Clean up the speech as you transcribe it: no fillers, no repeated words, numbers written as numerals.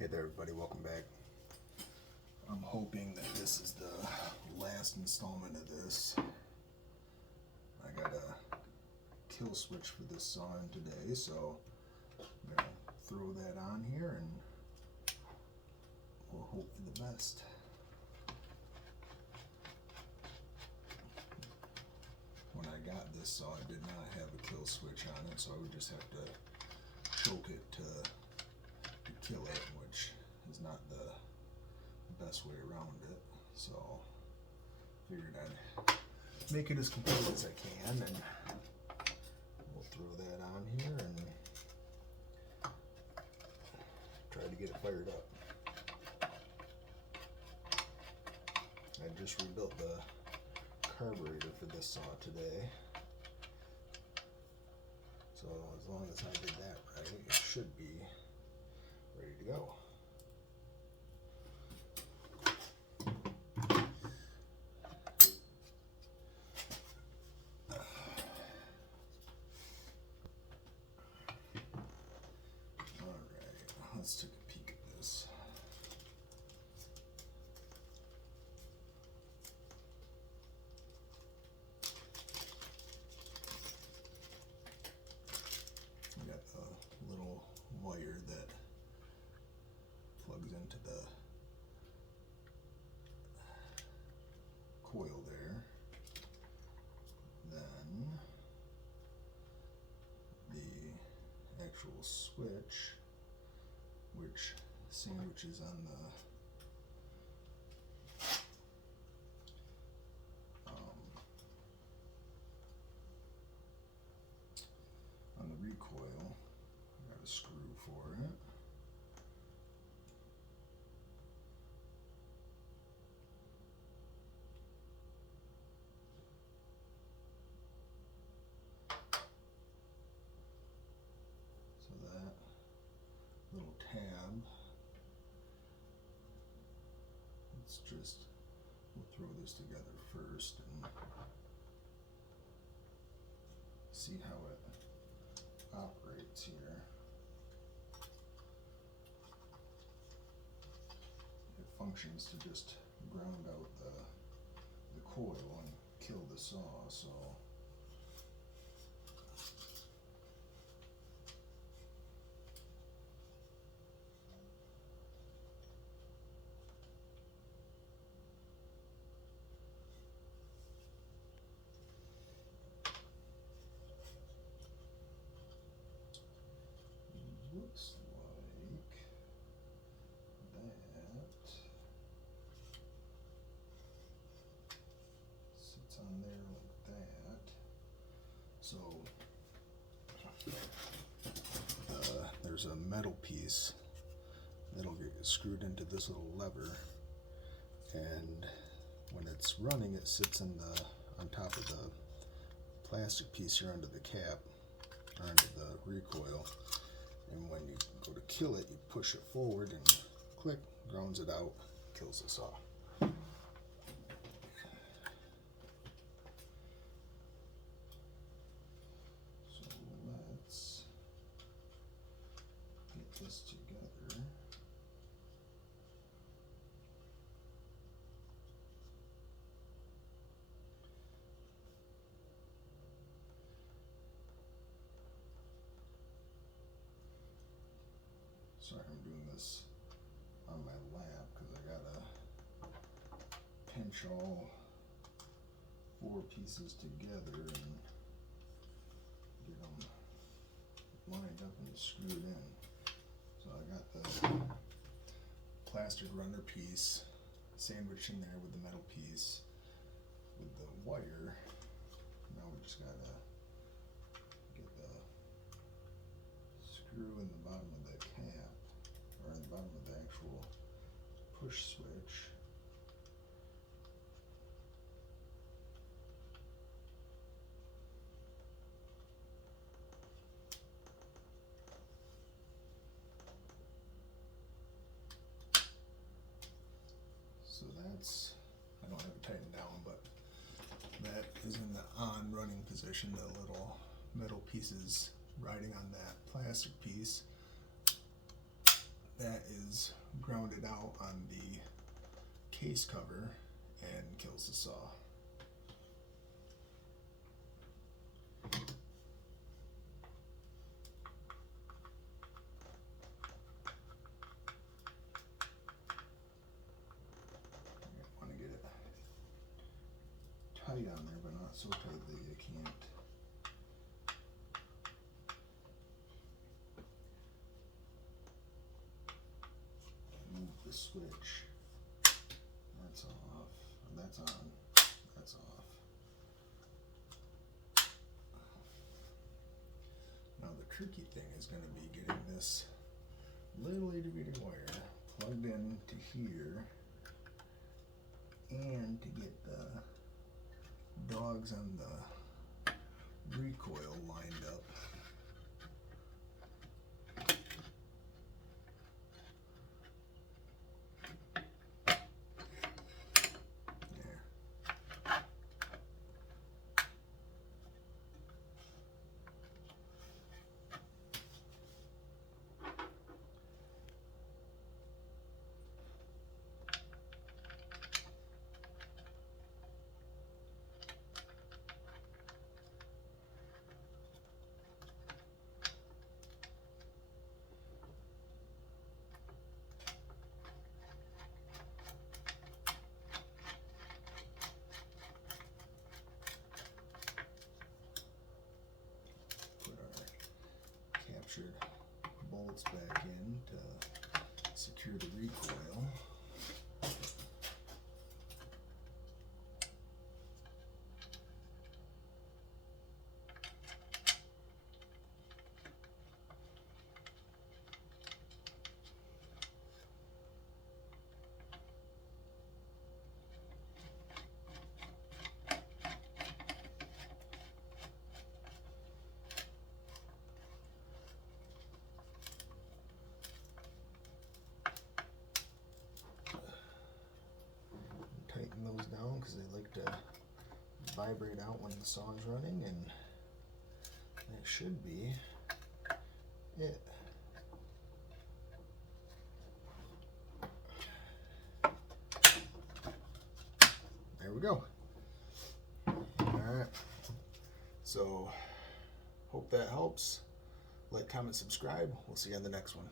Hey there everybody, welcome back. I'm hoping that this is the last installment of this. I got a kill switch for this saw in today, so I'm going to throw that on here and we'll hope for the best. When I got this saw, I did not have a kill switch on it, so I would just have to choke it to kill it, which is not the best way around it. So figured I'd make it as complete as I can, and we'll throw that on here and try to get it fired up. I just rebuilt the carburetor for this saw today, so as long as I did that right, it should be ready to go. Alright, let's take a peek at this. We got the little wire that plugs into the coil there. Then the actual switch, which sandwiches on the recoil. Got a screw for it. So that little tab, let's just, we'll throw this together first and see how it operates here. It functions to just ground out the coil and kill the saw, so looks like that sits on there like that. So there's a metal piece that'll get screwed into this little lever, and when it's running, it sits in the on top of the plastic piece here under the cap or under the recoil. And when you go to kill it, you push it forward and click, grounds it out, kills the saw. So let's get this together. Sorry, I'm doing this on my lap because I gotta pinch all 4 pieces together and get them lined up and screwed in. So I got the plastic runner piece sandwiched in there with the metal piece with the wire. Now we just gotta get the screw in the bottom of the cap, or in the bottom of the actual push switch. So that's, I don't have it tightened down, but that is in the on running position. The little metal pieces riding on that plastic piece. that is grounded out on the case cover and kills the saw. Want to get it tight on there, but not so tight that you can't. Move the switch. That's off. That's on. That's off. Now the tricky thing is going to be getting this little itty bitty wire plugged in to here, and to get the dogs on the recoil lined up. Captured bolts back in to secure the recoil. Tighten those down because they like to vibrate out when the saw is running, and that should be it. There we go. Alright, so hope that helps. Like, comment, subscribe. We'll see you on the next one.